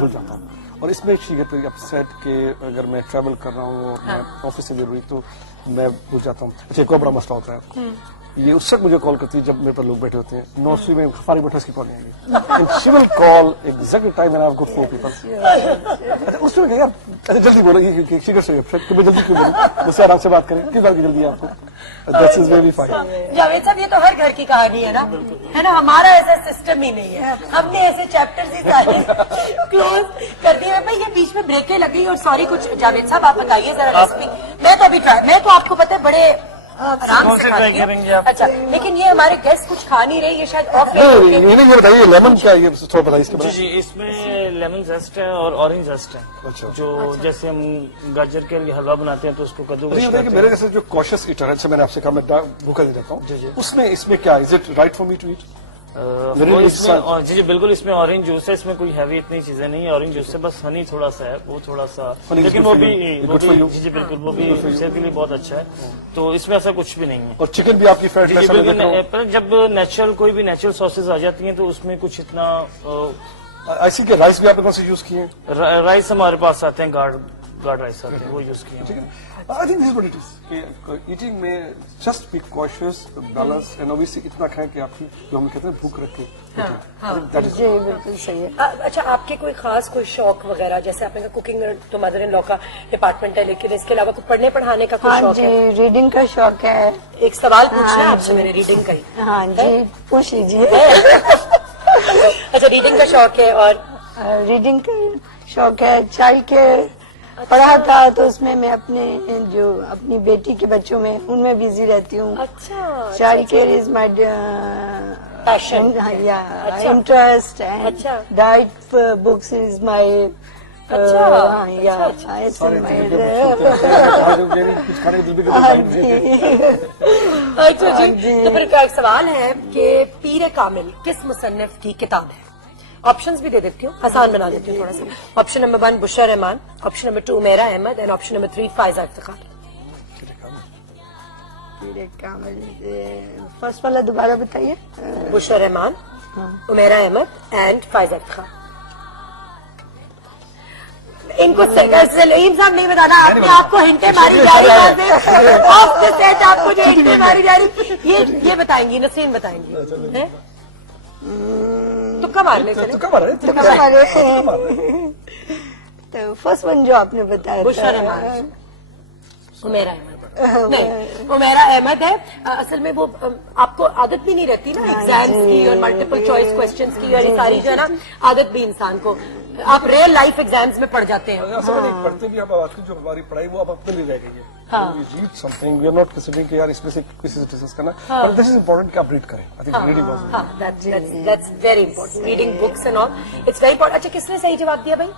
भूल जाता हूँ. और इसमें शी गेट वेरी अपसेट कि अगर मैं ट्रैवल कर रहा हूँ मैं ऑफिस से जरूरी तो मैं भूल जाता हूँ. अच्छा एक और बड़ा मसला होता है, ये उस वक्त मुझे कॉल करती है जब मेरे पर लोग बैठे होते हैं. नर्सरी में खाली बैठे उसकी कॉल नहीं आएगी. She will call exactly time when I have got 4 people. अच्छा उसमें क्या यार अच्छा जल्दी बोलो कि शी गेट्स अपसेट कि मैं जल्दी क्यों बोलूं, मुझसे आराम से बात करें. किस बात की जल्दी है आपको? That's is very fine. Javed साहब ये तो हर घर की कहानी है ना, हमारा ऐसा सिस्टम ही नहीं है. हमने ऐसे चैप्टर्स ही सारे क्लोज कर दिए. भाई ये बीच में ब्रेकें लग गई और सॉरी कुछ. जावेद साहब आप बताइए जरा रेसिपी. मैं तो अभी ट्राई, मैं तो आपको पता है बड़े आराम से खाती हूँ. अच्छा लेकिन ये हमारे गेस्ट कुछ खा नहीं रहे, ये शायद ऑफ नहीं ये बताइए लेमन क्या है, ये थोड़ा बताइए इसके बारे में. जी इसमें लेमन जेस्ट है और ऑरेंज जेस्ट है. अच्छा. जो जैसे हम गाजर के लिए हलवा बनाते हैं तो उसको कद्दू ये बताइए कि मेरे जैसे जो कॉशियस ईटर है, अच्छा मैंने आपसे कहा मैं भूखा नहीं रहता हूँ, उसमें इसमें क्या is it right for me to eat? जी बिल्कुल इसमें ऑरेंज जूस है, इसमें कोई हैवी इतनी चीजें नहीं है. ऑरेंज जूस से बस हनी थोड़ा सा है, वो थोड़ा सा, लेकिन वो भी जी बिल्कुल वो भी सेहत के लिए बहुत अच्छा है. तो इसमें ऐसा कुछ भी नहीं है. और चिकन भी आपकी फेवरेट है? पर जब नेचुरल कोई भी नेचुरल सॉसेज आ जाती हैं तो उसमें कुछ इतना ऐसी के राइस भी आपने कौन से यूज किए हैं? राइस हमारे पास आते हैं, गार्ड राइस आते हैं, वो यूज किए. ठीक है. I think this what it is, eating में just be cautious, balance and obviously इतना खाएं कि आपकी जो हम कहते हैं भूख रखे. जी बिल्कुल सही है. अच्छा आपके कोई खास कोई शौक वगैरह, जैसे आपने कहा कुकिंग तो मदर इन लॉ का डिपार्टमेंट है, लेकिन इसके अलावा कुछ पढ़ने पढ़ाने का कोई शौक है? रीडिंग का शौक है. एक सवाल पूछना है आपसे मैंने रीडिंग का ही. हाँ जी पूछ लीजिए. अच्छा रीडिंग का शौक है. और रीडिंग का शौक है. चाइल्ड के पढ़ा था तो उसमें मैं अपनी बेटी के बच्चों में उनमें बिजी रहती हूँ. अच्छा child care is my passion interest and diet books is my अच्छा जी. तो फिर एक सवाल है कि पीर कामिल किस मुसन्निफ की किताब है? ऑप्शंस भी दे देती हूँ, आसान बना देती हूँ थोड़ा सा. Option number 1 Bushra Rahman, option number 2 Umera Ahmad and option number 3 Faiza Iftikhar. First वाला दोबारा बताइए. बुशरा रहमान, उमेरा अहमद एंड फायजा इफ्तिखार. इनको सलीम साहब नहीं बताना, आपने आपको हिंटे मारी जा रही है ऑफ द सेट, आपको जो हिंटे मारी जा रही ये बताएंगी, नसरीन बताएंगी. तुक्का मार ले. तो फर्स्ट वन जो आपने बताया बुशरा रहमान, उमेरा अहमद. नहीं उमेरा अहमद है. असल में वो आपको आदत भी नहीं रहती ना एग्जाम्स की और मल्टीपल चॉइस क्वेश्चंस की, और ये सारी जो है ना आदत भी इंसान को, आप रियल लाइफ एग्जाम्स में पढ़ जाते हैं. पढ़ते भी आप आज की जो हमारी पढ़ाई वो आप अपने लिए रह गई है. Read something we are not considering कि यार इसमें से किसी से डिस्कस करना, बट दिस इज इंपॉर्टेंट कि आप रीड करें. I think reading was that's very important. Reading books and all it's very important. अच्छा किसने सही जवाब दिया भाई?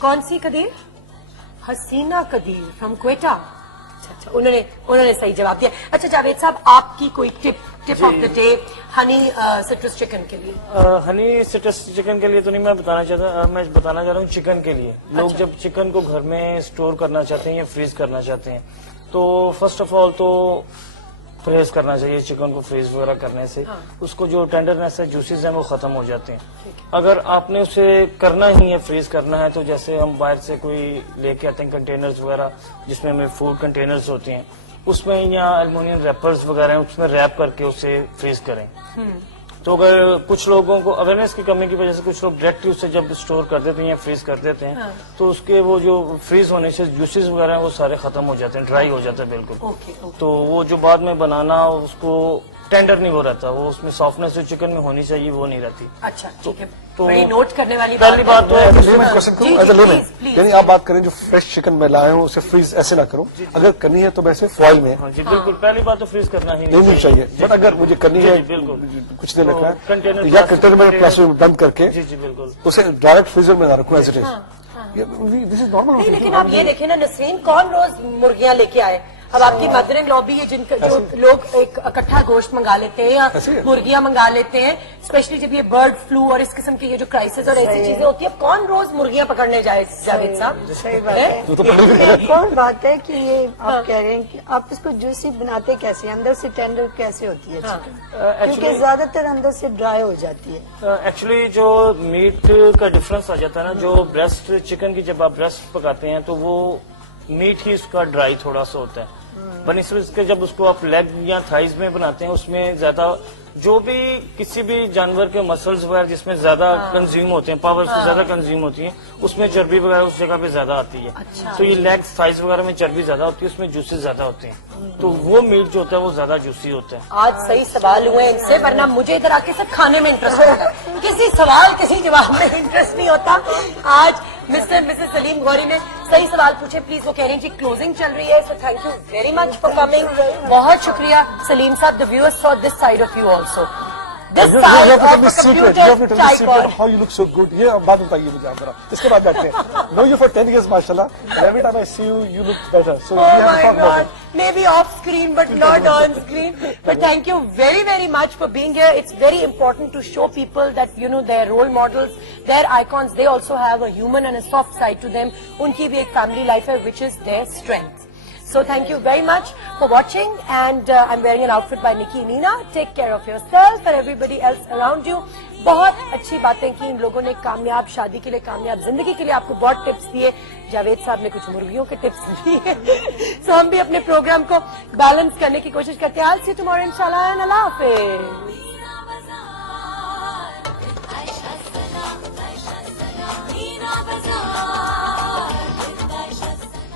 कौन सी कदीर? हसीना कदीर फ्रॉम क्वेटा. अच्छा उन्होंने सही जवाब दिया. अच्छा जावेद साहब आपकी कोई tip of the day Honey citrus chicken के लिए? हनी सिट्रस चिकन के लिए तो नहीं मैं बताना चाहता, मैं बताना चाह रहा हूँ चिकन के लिए. लोग जब चिकन को घर में स्टोर करना चाहते हैं या फ्रीज करना चाहते हैं तो फर्स्ट ऑफ ऑल तो फ्रेश करना चाहिए चिकन को. फ्रीज वगैरह करने से उसको जो टेंडरनेस है, जूसेस हैं, वो खत्म हो जाते हैं. अगर आपने उसे करना ही है, फ्रीज करना है, तो जैसे हम बाहर से कोई लेके आते हैं कंटेनर्स वगैरह जिसमें हमें फूड कंटेनर्स होते हैं, उसमें या एल्युमिनियम रैपर्स वगैरह हैं उसमें रैप करके उसे फ्रीज करें. तो अगर कुछ लोगों को अवेयरनेस की कमी की वजह से कुछ लोग डायरेक्टली उसे जब स्टोर कर देते हैं या फ्रीज कर देते हैं तो उसके वो जो फ्रीज होने से जूसेस वगैरह हैं वो सारे खत्म हो जाते हैं, ड्राई हो जाते हैं बिल्कुल. तो वो जो बाद में बनाना उसको टेंडर नहीं हो रहता, वो उसमें सॉफ्टनेस जो चिकन में होनी चाहिए वो नहीं रहती. अच्छा ठीक है. तो नोट करने वाली पहली बात तो यानी आप बात करें जो फ्रेश चिकन मैं लाया हूँ उसे फ्रीज ऐसे ना करूँ, अगर करनी है तो वैसे फॉइल में. जी बिल्कुल. पहली बात तो फ्रीज करना ही नहीं चाहिए, बट अगर मुझे करनी है कुछ देर रखना है या कंटेनर में प्लास्टिक में बंद करके जी बिल्कुल उसे डायरेक्ट फ्रीजर में ना रखूँ as it is. This is normal. लेकिन आप ये देखें ना नसरीन, कौन रोज मुर्गियां लेके आए اب آپ کی مدر ان لا بھی ہے جن کا جو لوگ ایک اکٹھا گوشت منگا لیتے ہیں یا مرغیاں منگا لیتے ہیں، اسپیشلی جب یہ برڈ فلو اور اس قسم کی یہ جو کرائسس اور ایسی چیزیں ہوتی ہیں، اب کون روز مرغیاں پکڑنے جائے جاوید صاحب؟ صحیح بات ہے. ایک اور بات ہے کہ یہ آپ کہہ رہے ہیں کہ آپ اس کو جوسی بناتے کیسے ہیں، اندر سے ٹینڈر کیسے ہوتی ہے چکن؟ کیونکہ زیادہ تر اندر سے ڈرائی ہو جاتی ہے. ایکچولی جو میٹ کا ڈفرنس آ جاتا ہے نا، جو بریسٹ چکن کی جب آپ بریسٹ پکاتے ہیں تو وہ میٹ ہی اس کا ڈرائی تھوڑا سا ہوتا ہے، بنسبت اس کے جب اس کو آپ لیگ یا تھائز میں بناتے ہیں اس میں زیادہ جو بھی کسی بھی جانور کے مسلز وغیرہ جس میں زیادہ کنزیوم ہوتے ہیں، پاور زیادہ کنزیوم ہوتی ہے، اس میں چربی وغیرہ اس جگہ پہ زیادہ آتی ہے. تو یہ لیگ تھائز وغیرہ میں چربی زیادہ ہوتی ہے، اس میں جوسز زیادہ ہوتے ہیں، تو وہ میٹ جو ہوتا ہے وہ زیادہ جوسی ہوتا ہے. آج صحیح سوال ہوئے ان سے، ورنہ مجھے ادھر آ کے سب کھانے میں انٹرسٹ ہوتا ہے، کسی سوال کسی جواب میں انٹرسٹ نہیں ہوتا. آج مسٹر مسز سلیم غوری نے صحیح سوال پوچھے. پلیز وہ کہہ رہی ہیں جی کلوزنگ چل رہی ہے، so thank you very much for coming. بہت شکریہ سلیم صاحب. The viewers so this side of you also. This You side have to of tell me the secret. You have to computer tell me secret tripod. how you look so good. یہ بات بتائیے مجھے آپ ذرا. اس کے بعد بیٹھتے ہیں. Know you for 10 years, mashallah. And every time I see you, you look better. So Oh we have to my talk about God. it. Maybe off screen, but not on screen. But thank you very, very much for being here. It's very important to show people that, you know, their role models, their icons, they also have a human and a soft side to them. Unki bhi ek family life hai, which is their strength. So thank you very much for watching, and I'm wearing an outfit by Nikki Nina. Take care of yourself and everybody else around you. بہت اچھی باتیں کی ان لوگوں نے، کامیاب شادی کے لیے، کامیاب زندگی کے لیے آپ کو بہت ٹپس دیے. جاوید صاحب نے کچھ مرغیوں کے ٹپس دیے. سو ہم بھی اپنے پروگرام کو بیلنس کرنے کی کوشش کرتے ہیں. I'll see you tomorrow inshallah, and اللہ حافظ.